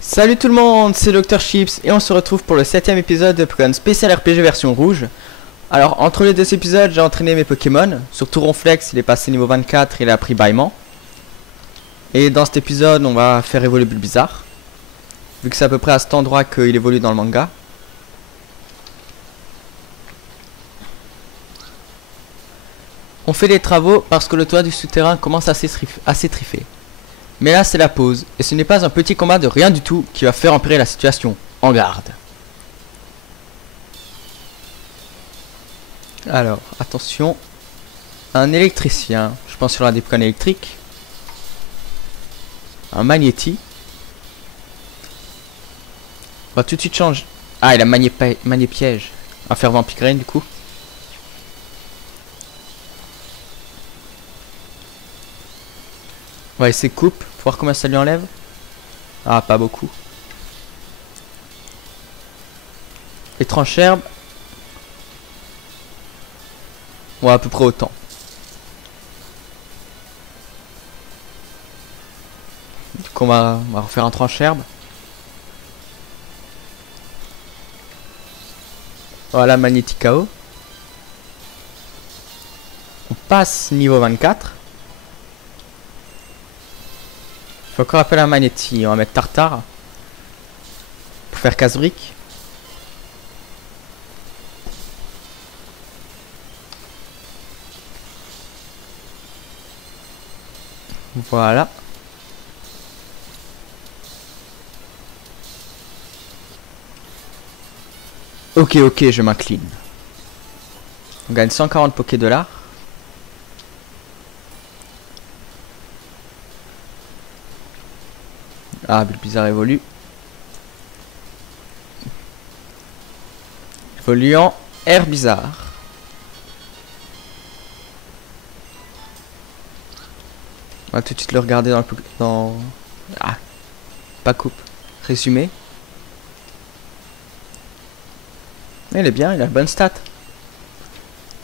Salut tout le monde, c'est Dr Chips et on se retrouve pour le 7ème épisode de Pokémon Spécial RPG version rouge. Alors entre les deux épisodes j'ai entraîné mes Pokémon, surtout Ronflex il est passé niveau 24 et il a pris bâillement. Et dans cet épisode on va faire évoluer Bulbizarre, vu que c'est à peu près à cet endroit qu'il évolue dans le manga. On fait des travaux parce que le toit du souterrain commence à s'étriffer. Mais là c'est la pause, et ce n'est pas un petit combat de rien du tout qui va faire empirer la situation. En garde. Alors, attention. Un électricien, je pense qu'il y aura des Pokémon électriques. Un Magnéti. On va tout de suite changer. Ah, il a Magné Piège. Un Fervent Pigraine du coup. On va essayer coupe, pour voir combien ça lui enlève. Ah, pas beaucoup. Étrange herbe. Ouais, à peu près autant. Du coup, on va refaire un tranche herbe. Voilà, Magnéticao. On passe niveau 24. Faut encore appeler un Magnéti. On va mettre Tartare pour faire casse-brique. Voilà. Ok, je m'incline. On gagne 140 Poké$. Ah, Bulbizarre évolue. Évoluant Herbizarre. On va tout de suite le regarder dans... Ah, pas coupe. Résumé. Il est bien, il a de bonne stat.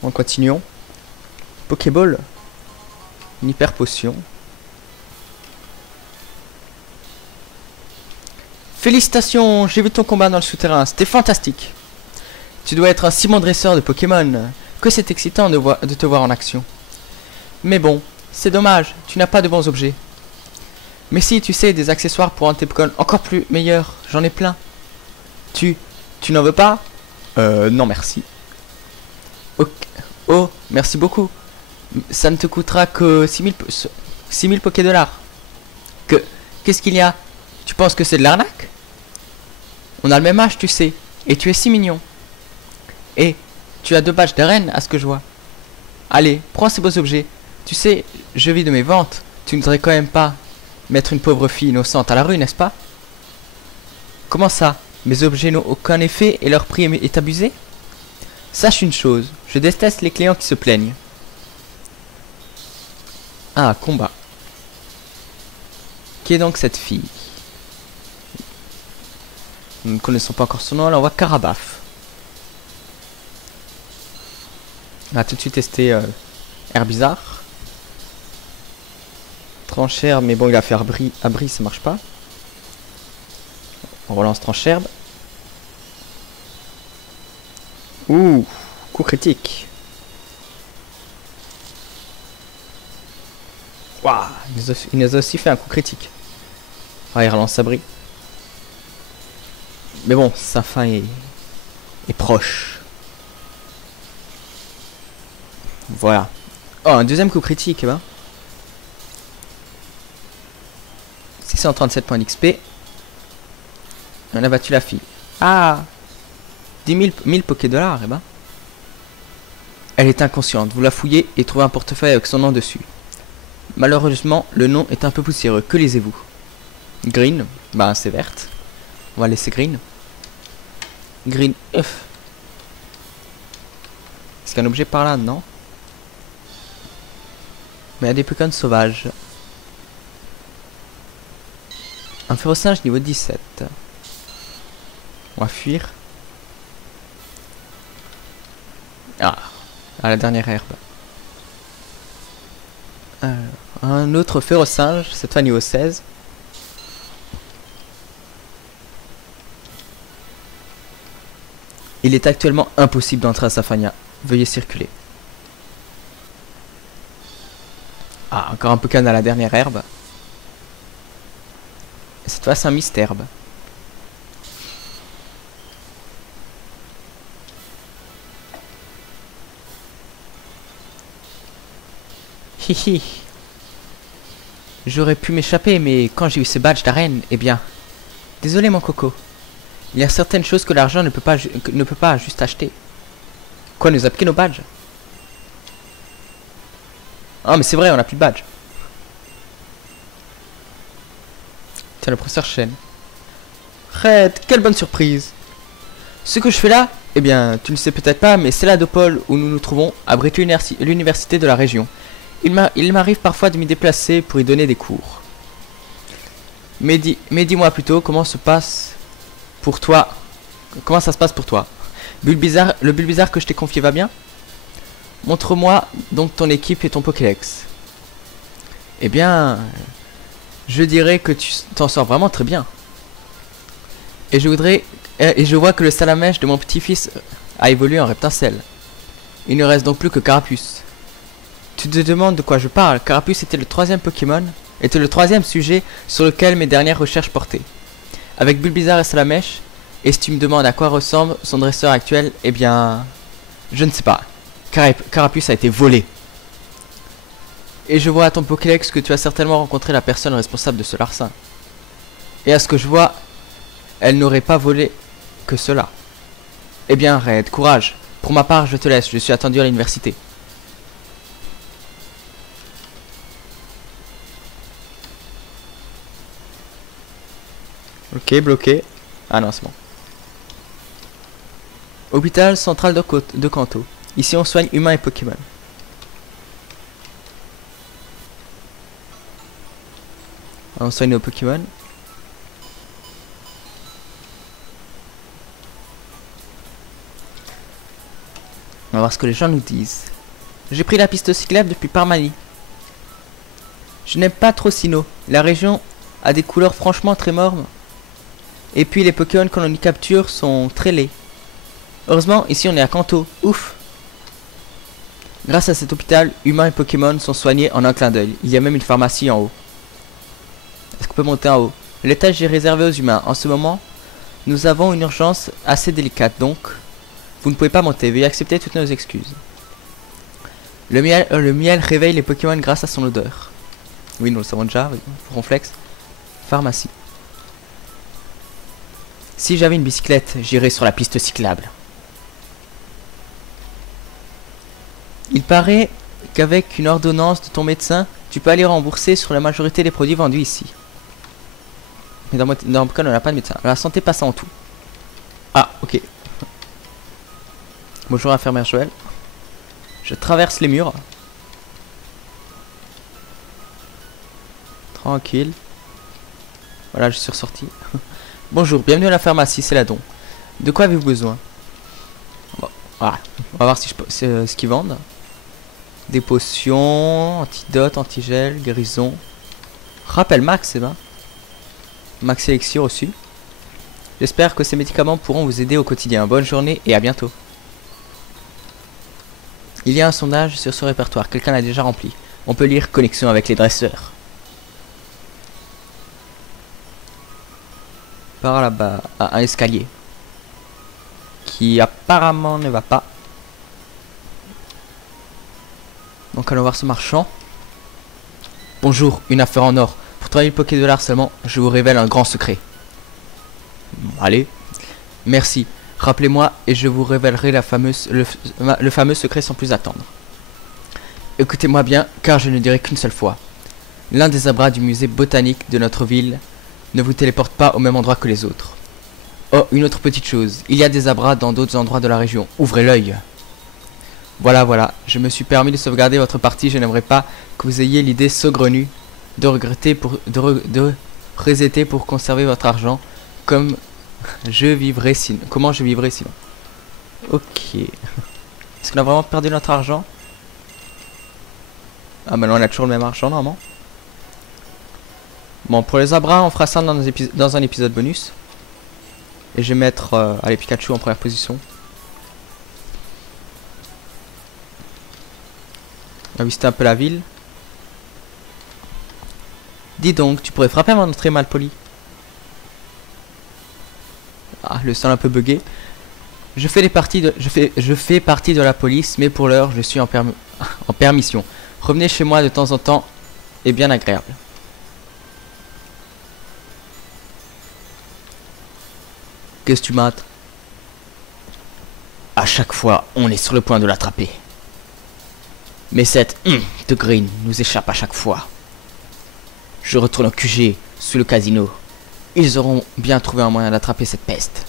En continuons. Pokéball. Une hyper potion. Félicitations, j'ai vu ton combat dans le souterrain, c'était fantastique. Tu dois être un si bon dresseur de Pokémon, que c'est excitant de te voir en action. Mais bon, c'est dommage, tu n'as pas de bons objets. Mais si, tu sais, des accessoires pour un tes Pokémon encore plus meilleurs, j'en ai plein. Tu n'en veux pas? Non merci. Okay. Oh, merci beaucoup. Ça ne te coûtera que 6000 Poké$. Qu'est-ce qu'il y a? Tu penses que c'est de l'arnaque? On a le même âge, tu sais, et tu es si mignon. Et tu as 2 badges d'arène à ce que je vois. Allez, prends ces beaux objets. Tu sais, je vis de mes ventes. Tu ne voudrais quand même pas mettre une pauvre fille innocente à la rue, n'est-ce pas? Comment ça? Mes objets n'ont aucun effet et leur prix est abusé? Sache une chose, je déteste les clients qui se plaignent. Ah, combat. Qui est donc cette fille? Nous ne connaissons pas encore son nom, là on voit Carabaf. On va tout de suite tester Herbizarre. Trancherbe, mais bon il a fait abri, ça marche pas. On relance Trancherbe. Ouh, coup critique. Waouh, il nous a aussi fait un coup critique. Ah, il relance abri. Mais bon, sa fin est proche. Voilà. Oh, un deuxième coup critique, eh ben. 637 points d'XP. On a battu la fille. Ah, 1000 Poké$, eh ben. Elle est inconsciente. Vous la fouillez et trouvez un portefeuille avec son nom dessus. Malheureusement, le nom est un peu poussiéreux. Que lisez-vous? Green, bah c'est verte. On va laisser Green. Green F. Est-ce qu'il y a un objet par là? Non. Mais il y a des Pokémon sauvages. Un Férocinge niveau 17. On va fuir. Ah, à la dernière herbe. Un autre Férocinge, cette fois niveau 16. Il est actuellement impossible d'entrer à Safania. Veuillez circuler. Ah, encore un Pokémon à la dernière herbe. Et cette fois, c'est un Mystherbe. Hihi. J'aurais pu m'échapper, mais quand j'ai eu ce badge d'arène, eh bien... Désolé mon coco. Il y a certaines choses que l'argent ne peut pas juste acheter. Quoi, nous a piqué nos badges? Ah mais c'est vrai, on a plus de badge. Tiens, le professeur Chen. Red, quelle bonne surprise. Ce que je fais là, eh bien, tu ne sais peut-être pas, mais c'est la Dopole où nous nous trouvons, abrite l'université de la région. Il m'arrive parfois de m'y déplacer pour y donner des cours. Mais dis-moi plutôt, comment se passe pour toi? Comment ça se passe pour toi? Le Bulbizarre que je t'ai confié va bien? Montre-moi donc ton équipe et ton Pokédex. Eh bien, je dirais que tu t'en sors vraiment très bien. Et je vois que le Salamèche de mon petit-fils a évolué en Reptincelle. Il ne reste donc plus que Carapuce. Tu te demandes de quoi je parle? Carapuce était le troisième sujet sur lequel mes dernières recherches portaient. Avec Bulbizarre et Salamèche, et si tu me demandes à quoi ressemble son dresseur actuel, eh bien, je ne sais pas. Carapuce a été volé. Et je vois à ton Pokédex que tu as certainement rencontré la personne responsable de ce larcin. Et à ce que je vois, elle n'aurait pas volé que cela. Eh bien, Red, courage. Pour ma part, je te laisse, je suis attendu à l'université. Ok, bloqué. Ah non, c'est bon. Hôpital central de Kanto. Ici, on soigne humains et Pokémon. On soigne nos Pokémon. On va voir ce que les gens nous disent. J'ai pris la piste cyclable depuis Parmanie. Je n'aime pas trop Sinnoh. La région a des couleurs franchement très mornes. Et puis les Pokémon que l'on y capture sont très laids. Heureusement, ici on est à Kanto. Ouf! Grâce à cet hôpital, humains et Pokémon sont soignés en un clin d'œil. Il y a même une pharmacie en haut. Est-ce qu'on peut monter en haut? L'étage est réservé aux humains. En ce moment, nous avons une urgence assez délicate, donc vous ne pouvez pas monter. Veuillez accepter toutes nos excuses. Le miel réveille les Pokémon grâce à son odeur. Oui, nous le savons déjà. Ronflex. Pharmacie. Si j'avais une bicyclette, j'irais sur la piste cyclable. Il paraît qu'avec une ordonnance de ton médecin, tu peux aller rembourser sur la majorité des produits vendus ici. Mais dans mon cas, on n'a pas de médecin. La santé passe en tout. Ah, ok. Bonjour, infirmière Joël. Je traverse les murs. Tranquille. Voilà, je suis ressorti. Bonjour, bienvenue à la pharmacie, c'est la don. De quoi avez-vous besoin? Bon, voilà. On va voir si ce qu'ils vendent. Des potions, antidote, antigel, guérison. Rappel max, c'est bien. Max élixir aussi. J'espère que ces médicaments pourront vous aider au quotidien. Bonne journée et à bientôt. Il y a un sondage sur ce répertoire. Quelqu'un l'a déjà rempli. On peut lire connexion avec les dresseurs. Par là-bas, un escalier. Qui apparemment ne va pas. Donc allons voir ce marchand. Bonjour, une affaire en or. Pour 3000 Poké-dollars seulement, je vous révèle un grand secret. Allez. Merci. Rappelez-moi et je vous révélerai le fameux secret sans plus attendre. Écoutez-moi bien, car je ne dirai qu'une seule fois. L'un des abras du musée botanique de notre ville ne vous téléporte pas au même endroit que les autres. Oh, une autre petite chose. Il y a des abras dans d'autres endroits de la région. Ouvrez l'œil. Voilà. Je me suis permis de sauvegarder votre partie. Je n'aimerais pas que vous ayez l'idée saugrenue de resetter pour conserver votre argent comment je vivrai sinon. Ok. Est-ce qu'on a vraiment perdu notre argent? Ah bah non, on a toujours le même argent normalement. Bon, pour les abras, on fera ça dans un épisode bonus. Et je vais mettre allez, Pikachu en première position. On va visiter un peu la ville. Dis donc, tu pourrais frapper mon entrée mal poli. Ah, le sol un peu bugué. Je fais partie de la police, mais pour l'heure, je suis en permission. Revenez chez moi de temps en temps est bien agréable. Qu'est-ce que tu mates? À chaque fois, on est sur le point de l'attraper. Mais cette de Green nous échappe à chaque fois. Je retourne au QG, sous le casino. Ils auront bien trouvé un moyen d'attraper cette peste.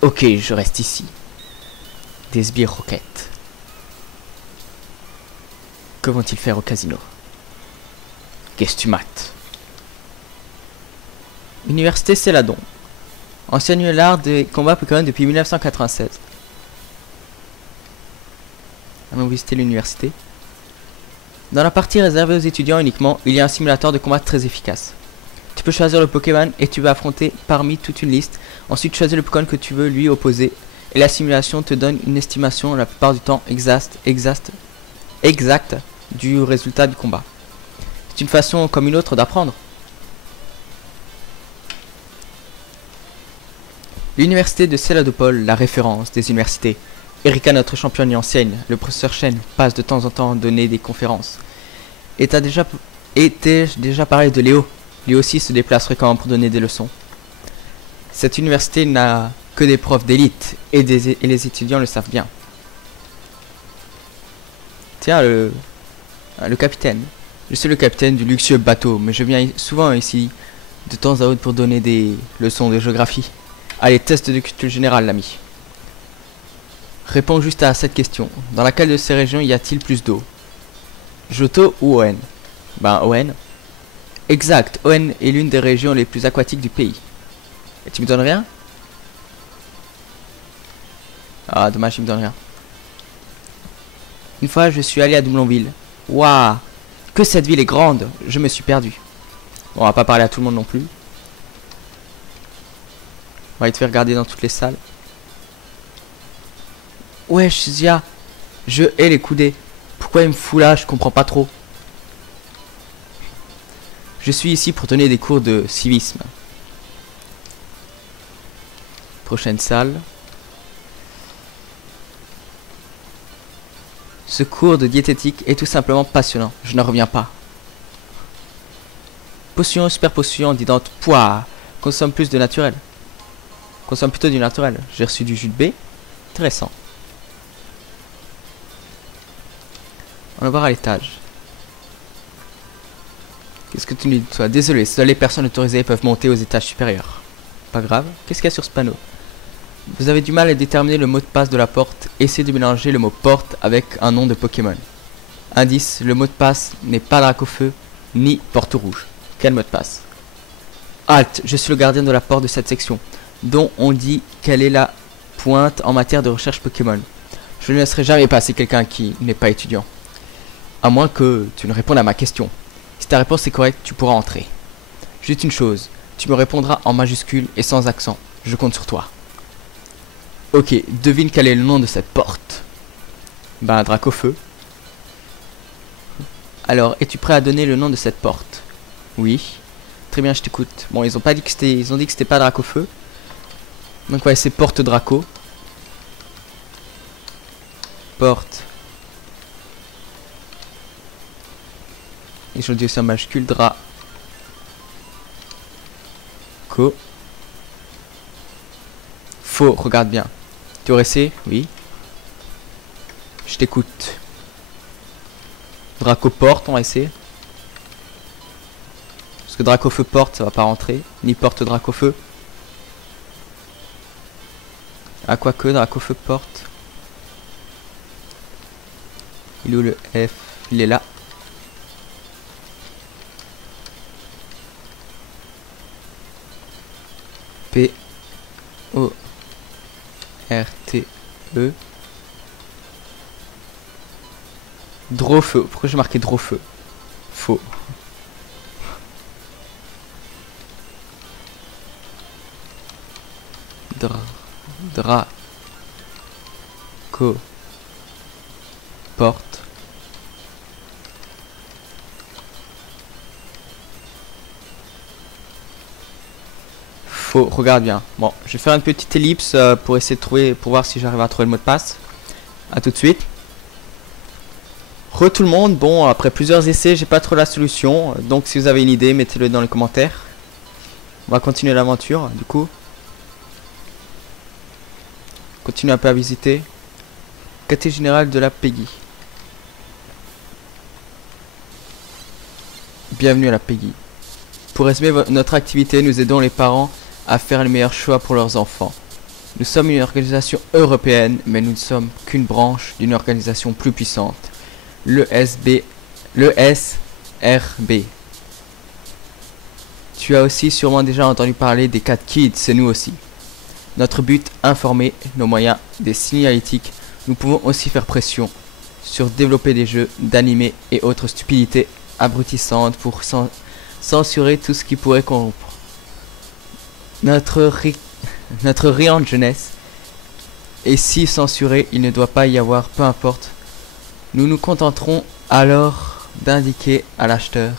Ok, je reste ici. Des sbires roquettes. Que vont-ils faire au casino? Qu'est-ce que tu mates? Université Céladon. Enseigne l'art des combats Pokémon depuis 1996. Allons visiter l'université. Dans la partie réservée aux étudiants uniquement, il y a un simulateur de combat très efficace. Tu peux choisir le Pokémon et tu vas affronter parmi toute une liste. Ensuite, choisis le Pokémon que tu veux lui opposer. Et la simulation te donne une estimation la plupart du temps exacte du résultat du combat. C'est une façon comme une autre d'apprendre. L'université de Céladopol, la référence des universités. Erika, notre championne, y enseigne. Le professeur Shen passe de temps en temps donner des conférences. Et t'ai-je déjà parlé de Léo? Lui aussi se déplace fréquemment pour donner des leçons. Cette université n'a que des profs d'élite et les étudiants le savent bien. Tiens, le capitaine. Je suis le capitaine du luxueux bateau, mais je viens souvent ici de temps à autre pour donner des leçons de géographie. Allez, test de culture générale, l'ami. Réponds juste à cette question. Dans laquelle de ces régions y a-t-il plus d'eau? Johto ou Hoenn? Ben, Hoenn. Exact, Hoenn est l'une des régions les plus aquatiques du pays. Et tu me donnes rien? Ah, dommage, il me donne rien. Une fois, je suis allé à Doublonville. Waouh! Que cette ville est grande! Je me suis perdu. Bon, on va pas parler à tout le monde non plus. On va te faire regarder dans toutes les salles. Wesh, Zia, je hais les coudées. Pourquoi il me fout là? Je comprends pas trop. Je suis ici pour donner des cours de civisme. Prochaine salle. Ce cours de diététique est tout simplement passionnant. Je n'en reviens pas. Potion, super potion, didante, pouah. Consomme plus de naturel. Consomme plutôt du naturel. J'ai reçu du jus de baie. Intéressant. On va voir à l'étage. Qu'est-ce que tu nous dis toi? Désolé, seules les personnes autorisées peuvent monter aux étages supérieurs. Pas grave. Qu'est-ce qu'il y a sur ce panneau? Vous avez du mal à déterminer le mot de passe de la porte. Essayez de mélanger le mot porte avec un nom de Pokémon. Indice, le mot de passe n'est pas Dracofeu ni Porte Rouge. Quel mot de passe? Halt, je suis le gardien de la porte de cette section, dont on dit qu'elle est la pointe en matière de recherche Pokémon. Je ne laisserai jamais passer quelqu'un qui n'est pas étudiant. À moins que tu ne répondes à ma question. Si ta réponse est correcte, tu pourras entrer. Juste une chose, tu me répondras en majuscule et sans accent. Je compte sur toi. Ok, devine quel est le nom de cette porte. Ben, Dracofeu. Alors, es-tu prêt à donner le nom de cette porte? Oui. Très bien, je t'écoute. Bon, ils ont pas dit que c'était... Ils ont dit que c'était pas Dracofeu. Donc ouais, c'est Porte Draco. Porte. Et je le dis aussi en majuscule, Co. Faux, regarde bien. Tu aurais essayé? Oui. Je t'écoute. Draco porte, on va essayer. Parce que Dracofeu porte, ça va pas rentrer. Ni porte Dracofeu. Ah, quoique, Dracofeu porte. Il est où le F? Il est là. P O R T E. Drofeu. Pourquoi j'ai marqué Drofeu? Faux. Draco porte. faut, regarde bien. Bon, je vais faire une petite ellipse pour essayer de trouver, pour voir si j'arrive à trouver le mot de passe. À tout de suite. Re tout le monde, bon, après plusieurs essais, j'ai pas trop la solution. Donc si vous avez une idée, mettez-le dans les commentaires. On va continuer l'aventure, du coup. Continue un peu à visiter. Quartier général de la Peggy. Bienvenue à la Peggy. Pour résumer notre activité, nous aidons les parents à faire les meilleurs choix pour leurs enfants. Nous sommes une organisation européenne, mais nous ne sommes qu'une branche d'une organisation plus puissante. Le SRB. Tu as aussi sûrement déjà entendu parler des 4 Kids, c'est nous aussi. Notre but, informer nos moyens des signalétiques. Nous pouvons aussi faire pression sur développer des jeux d'animés et autres stupidités abrutissantes pour censurer tout ce qui pourrait corrompre notre riante jeunesse. Et si censuré, il ne doit pas y avoir, peu importe. Nous nous contenterons alors d'indiquer à l'acheteur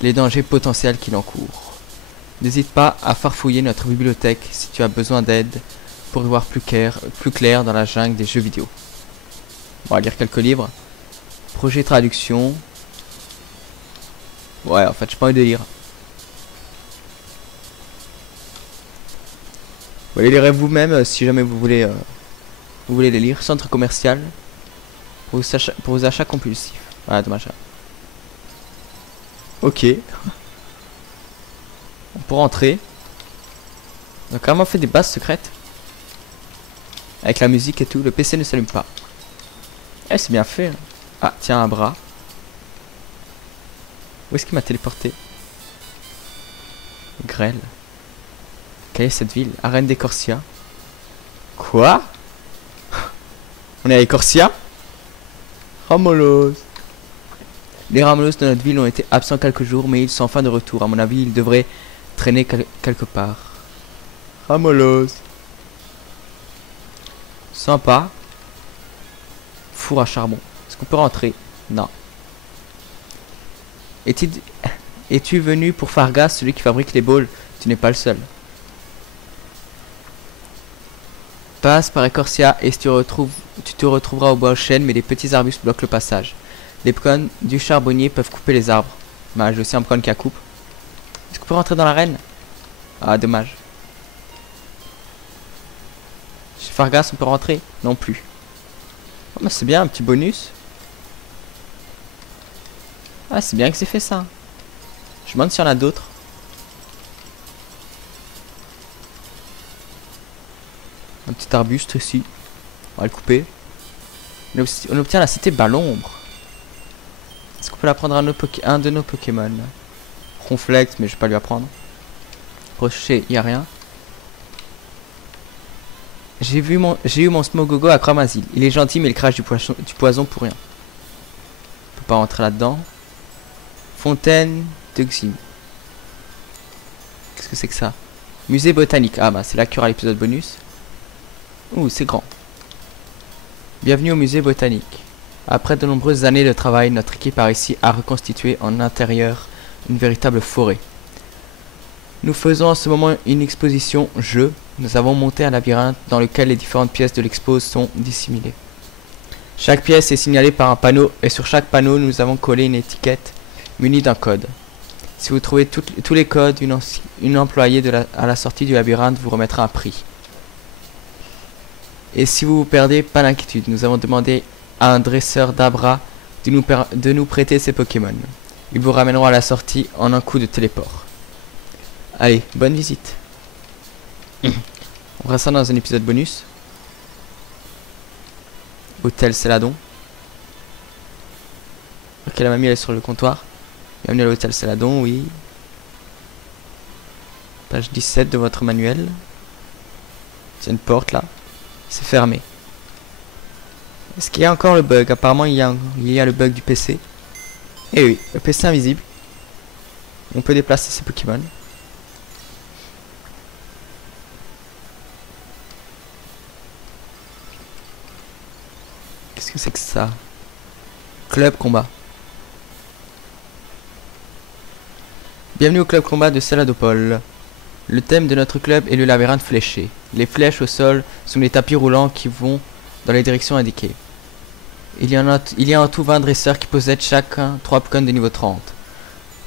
les dangers potentiels qu'il encourt. N'hésite pas à farfouiller notre bibliothèque si tu as besoin d'aide pour y voir plus clair dans la jungle des jeux vidéo. On va lire quelques livres. Projet traduction. Ouais, en fait, j'ai pas envie de lire. Vous les lirez vous-même si jamais vous voulez les lire. Centre commercial pour vos achats compulsifs. Ah, dommage. Ok. On peut rentrer. On a carrément fait des bases secrètes. Avec la musique et tout. Le PC ne s'allume pas. Eh, c'est bien fait. Ah, tiens, un bras. Où est-ce qu'il m'a téléporté? Grêle. Quelle est cette ville? Arène des Corsia. Quoi? On est à Corsia? Ramolos. Les Ramolos de notre ville ont été absents quelques jours, mais ils sont enfin de retour. À mon avis, ils devraient traîner quelque part. Ramolos. Sympa. Four à charbon. Est-ce qu'on peut rentrer? Non. Es-tu venu pour Fargas, celui qui fabrique les balls? Tu n'es pas le seul. Passe par Ecorcia et tu te retrouveras au bois aux chênes, mais des petits arbustes bloquent le passage. Les cônes du charbonnier peuvent couper les arbres. Bah, j'ai aussi un cône qui a coupe. Est-ce qu'on peut rentrer dans l'arène? Ah, dommage. Chez Fargas, on peut rentrer? Non plus. Oh, bah, c'est bien, un petit bonus. Ah, c'est bien que c'est fait ça. Je me demande s'il y en a d'autres. Un petit arbuste ici. On va le couper. On obtient la cité Balombre. Est-ce qu'on peut la prendre un de nos Pokémon? Ronflex, mais je vais pas lui apprendre. Rocher, il n'y a rien. J'ai eu mon Smogogo à Cramazil. Il est gentil, mais il crache du poison pour rien. On peut pas rentrer là-dedans. Fontaine de Xim. Qu'est-ce que c'est que ça? Musée botanique. Ah bah c'est là qu'il y aura l'épisode bonus. Ouh, c'est grand. Bienvenue au musée botanique. Après de nombreuses années de travail, notre équipe a réussi à reconstituer en intérieur une véritable forêt. Nous faisons en ce moment une exposition jeu. Nous avons monté un labyrinthe dans lequel les différentes pièces de l'expo sont dissimulées. Chaque pièce est signalée par un panneau et sur chaque panneau nous avons collé une étiquette munie d'un code. Si vous trouvez tous les codes, une employée à la sortie du labyrinthe vous remettra un prix. Et si vous vous perdez, pas d'inquiétude, nous avons demandé à un dresseur d'Abra de nous prêter ses Pokémon. Ils vous ramèneront à la sortie en un coup de téléport. Allez, bonne visite. On fera ça dans un épisode bonus. Hôtel Céladon. Ok, la mamie elle est sur le comptoir. Bienvenue à l'hôtel Céladon, oui. Page 17 de votre manuel. C'est une porte là. C'est fermé. Est-ce qu'il y a encore le bug? Apparemment il y a le bug du PC. Eh oui, le PC invisible. On peut déplacer ses Pokémon. Qu'est-ce que c'est que ça? Club combat. Bienvenue au club combat de Céladopol. Le thème de notre club est le labyrinthe fléché. Les flèches au sol sont les tapis roulants qui vont dans les directions indiquées. Il y a en tout 20 dresseurs qui possèdent chacun 3 Pokémon de niveau 30.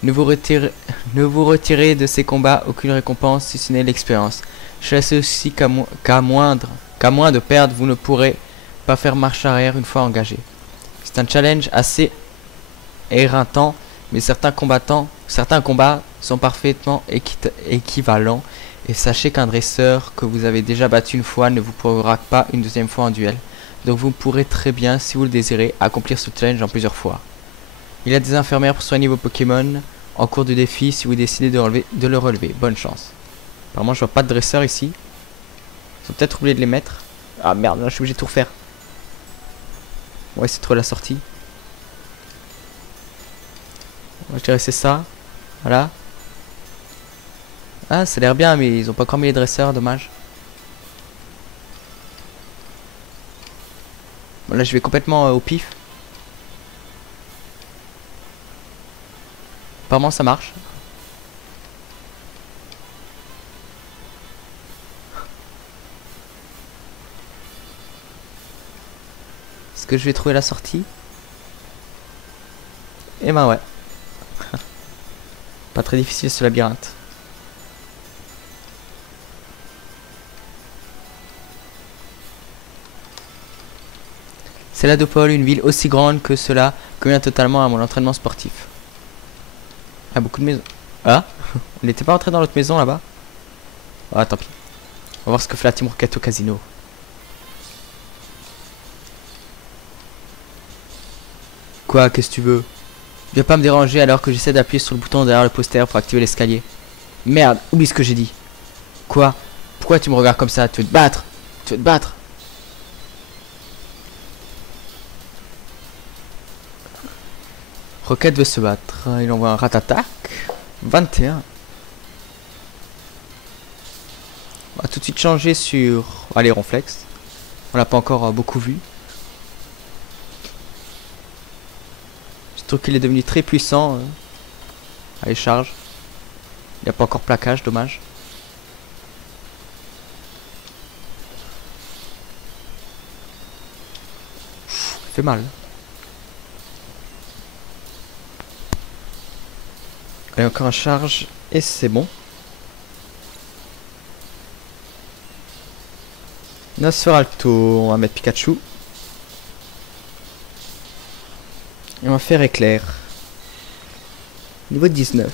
Ne vous retirez de ces combats aucune récompense si ce n'est l'expérience. Chassez aussi qu'à moins de perdre, vous ne pourrez pas faire marche arrière une fois engagé. C'est un challenge assez éreintant, mais certains combats sont parfaitement équivalents. Et sachez qu'un dresseur que vous avez déjà battu une fois ne vous pourra pas une deuxième fois en duel. Donc vous pourrez très bien, si vous le désirez, accomplir ce challenge en plusieurs fois. Il y a des infirmières pour soigner vos Pokémon en cours de défi si vous décidez de le relever. Bonne chance. Apparemment je vois pas de dresseur ici. Ils ont peut-être oublié de les mettre. Ah merde, là je suis obligé de tout refaire. On va essayer de trouver la sortie. Je dirais c'est ça. Voilà. Ah, ça a l'air bien, mais ils ont pas encore mis les dresseurs, dommage. Bon, là, je vais complètement au pif. Apparemment, ça marche. Est-ce que je vais trouver la sortie? Eh ben ouais. Pas très difficile ce labyrinthe. C'est la Dopole, une ville aussi grande que cela convient totalement à mon entraînement sportif. Ah, beaucoup de maisons. Ah, on n'était pas entré dans l'autre maison là-bas? Ah, tant pis. On va voir ce que fait la Team Rocket au casino. Quoi, qu'est-ce que tu veux? Viens pas me déranger alors que j'essaie d'appuyer sur le bouton derrière le poster pour activer l'escalier. Merde, oublie ce que j'ai dit. Quoi? Pourquoi tu me regardes comme ça? Tu veux te battre? Tu veux te battre? Rocket veut se battre. Il envoie un rat-attaque. 21. On va tout de suite changer sur... Allez, Ronflex. On l'a pas encore beaucoup vu. Je trouve qu'il est devenu très puissant. Allez, charge. Il n'y a pas encore plaquage, dommage. Ça fait mal. Allez, encore un charge. Et c'est bon. Nosferalto. On va mettre Pikachu. Et on va faire éclair. Niveau 19.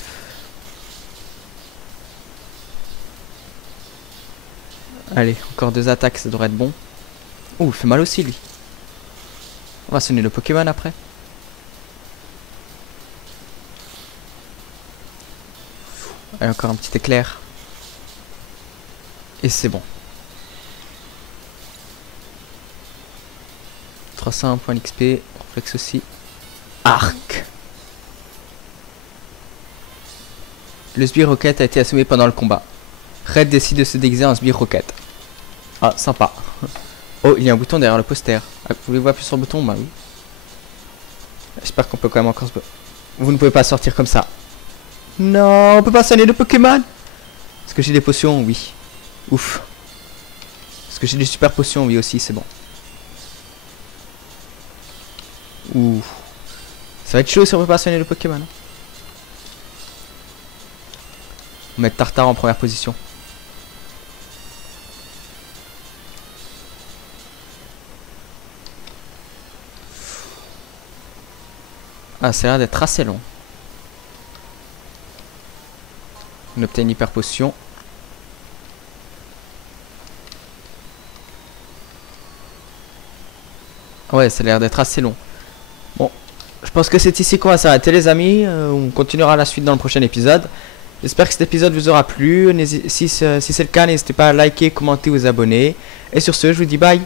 Allez, encore 2 attaques, ça devrait être bon. Ouh, il fait mal aussi lui. On va sonner le Pokémon après. Allez, encore un petit éclair. Et c'est bon. 300 points d'XP. Reflex aussi. Arc. Le Sbire Rocket a été assommé pendant le combat. Red décide de se déguiser en Sbire Rocket. Ah, sympa. Oh, il y a un bouton derrière le poster. Ah, vous voulez voir plus sur le bouton? Bah oui. J'espère qu'on peut quand même encore se... Vous ne pouvez pas sortir comme ça. Non, on peut pas sonner le Pokémon. Est-ce que j'ai des potions? Oui. Ouf. Est-ce que j'ai des super potions? Oui aussi, c'est bon. Ouh. Ça va être chaud si on peut pas sonner le Pokémon. On va mettre Tartare en première position. Ah, ça a l'air d'être assez long. On obtient une hyper potion. Ouais, ça a l'air d'être assez long. Bon, je pense que c'est ici qu'on va s'arrêter les amis. On continuera la suite dans le prochain épisode. J'espère que cet épisode vous aura plu. Si c'est le cas, n'hésitez pas à liker, commenter, vous abonner. Et sur ce, je vous dis bye.